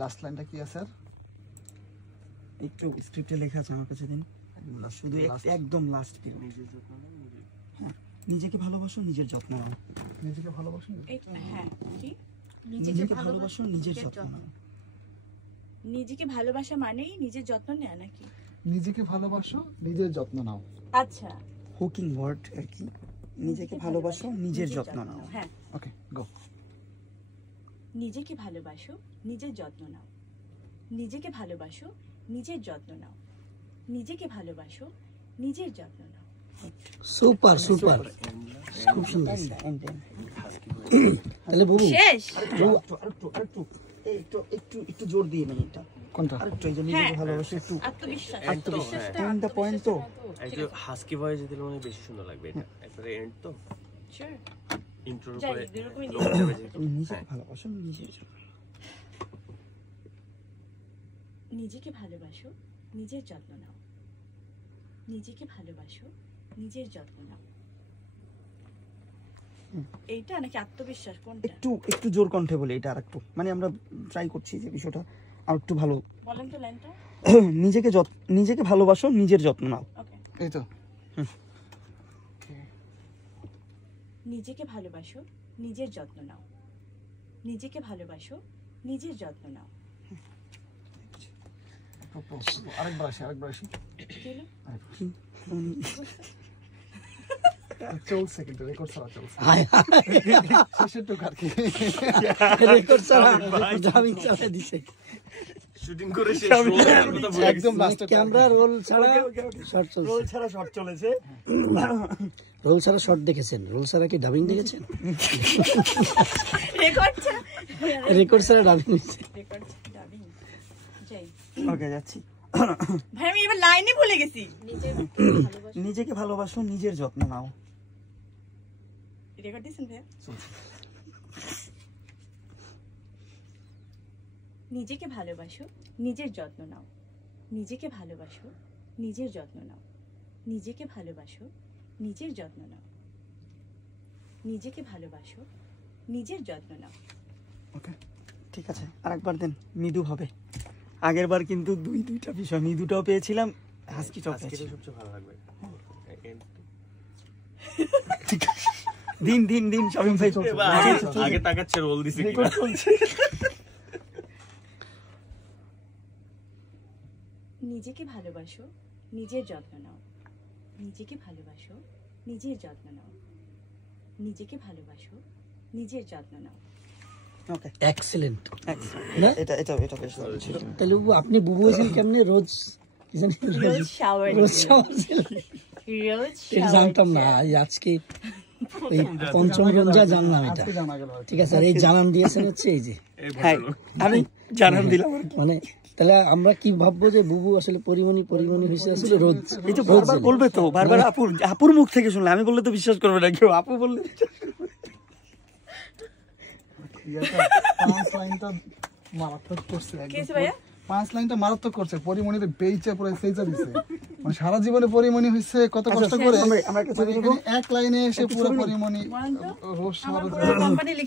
Last লাইনটা কি আছে স্যার? একটু স্ক্রিপ্টে লেখা আছে আমার কাছে দিন। শুধু একদম লাস্ট কি, হ্যাঁ, নিজেকে ভালোবাসো, নিজের যত্ন নাও। নিজেকে ভালোবাসুন। হ্যাঁ, কি নিজেকে ভালোবাসো, নিজের যত্ন নাও। নিজেকে ভালোবাসা মানেই নিজের যত্ন নেওয়া নাকি? নিজেকে ভালোবাসো, নিজের যত্ন নাও। আচ্ছা, হুকিং ওয়ার্ড আর কি। নিজেকে ভালোবাসো, নিজের যত্ন নাও। হ্যাঁ, ওকে গো। নিজেকে ভালোবাসো, নিজের যত্ন নাও। নিজেকে ভালোবাসো, নিজের যত্ন নাও। নিজেকে ভালোবাসো, নিজের যত্ন নাও। সুপার সুপার, খুব সুন্দর। তাহলে বুবু শেষ। একটু জোর দিয়ে নেই এটা। কোনটা? আরেকটু এই যে নিজেকে ভালোবাসো, একটু আত্মবিশ্বাস, আত্মবিশ্বাসটা অন দ্য পয়েন্ট তো। একটু হাস্কি ভয়েস দিলে মনে বেশি সুন্দর লাগবে। এটা একবারে এন্ড তো শিওর। ইন্ট্রোর যাই, পরে এরকমই নিজেকে ভালোবাসো, নিজের যত্ন। নিজেকে ভালোবাসো, নিজের যত্ন নাও। নিজেকে ভালোবাসো, নিজের যত্ন নাও। এইটা নাকি আত্মবিশ্বাস কোনটা? একটু জোর কণ্ঠে বলে এটা আরেকটু, মানে আমরা ট্রাই করছি যে বিষয়টা আর একটু ভালো। বলেন তো লাইনটা। নিজেকে ভালোবাসো, নিজের যত্ন নাও। ওকে, এই তো। নিজেকে ভালোবাসো, নিজের যত্ন নাও। নিজেকে ভালোবাসো, নিজের যত্ন নাও। আরেকবার আসি। কি হলো? চলছে কিন্তু রেকর্ড ছাড়া চলছে। হায় শেষের টুক আর কি। রেকর্ড ছাড়া ড্রামিং চালিয়ে দিছে। শুটিং করে শেষ রোলের কথা বলে একদম লাস্টে ক্যামেরা রোল ছাড়া শর্ট চলছে। রোল ছাড়া শর্ট চলেছে। রোল ছাড়া শর্ট দেখেছেন? রোল ছাড়া কি ডাবিং দেখেছেন? রেকর্ড ছাড়া ডাবিং হয়েছে। যাই, ওকে যাচ্ছি। ভাই আমি এবার লাইনই ভুলে গেছি। নিজেকে ভালোবাসো, নিজের যত্ন নাও। রেকর্ড দিছেন ভাই? নিজেকে ভালোবাসো, নিজের যত্ন নাও। নিজেকে ভালোবাসো, নিজের যত্ন নাও। নিজেকে ভালোবাসো, নিজের যত্ন নাও। নিজেকে ভালোবাসো, নিজের যত্ন নাও। ওকে ঠিক আছে, আরেকবার দেন, মৃদু হবে। আগের বার কিন্তু দুইটা বিষয়, মৃদুটাও পেয়েছিলাম, হাস্কিটাও পেয়েছিলাম। সবচেয়ে ভালো লাগবে এন্ড। দিন শামিম ভাই আগে তাকাচ্ছে রোল দিছে কি রেকর্ড চলছে। নিজেকে ভালোবাসো, নিজের যত্ন নাও। নিজেকে ভালোবাসো, নিজের যত্ন নাও। নিজেকে ভালোবাসো, নিজের যত্ন নাও। ওকে এক্সেলেন্ট। না এটা বেশ ভালো ছিল। তাহলে বুবু আপনি বুবু হয়েছেন কেমনে? রোজ কি জানি রোজ শাওয়ার, রোজ শাওয়ার ছিল। রোজ এটা জানতাম না, আজকে এই পঞ্চম রোজা জানলাম এটা। আজকে জানা গেল। ঠিক আছে, আর এই জানান দিয়েছেন হচ্ছে এই যে, হ্যাঁ আমি জানান দিলাম আর কি। মানে তাহলে আমরা কি ভাববো যে বুবু আসলে পরিমণি হয়েছে আসলে রোজ। এই তো বারবার বলবে তো, বারবার আপুর মুখ থেকে শুনলে, আমি বললে তো বিশ্বাস করবে না কেউ, আপু বললে পাঁচ লাইনটা মারাত্মক করছে। কেসে ভাইয়া? 5 লাইনটা মারাত্মক করছে। পরিমণির বেইচা পুরো সেইচা দিছে। মানে সারা জীবনে পরিমণি হইছে কত কষ্ট করে, আমরা একটা ছবি এক লাইনে এসে পুরো পরিমণি রোজ আমার পুরো কোম্পানি লিখে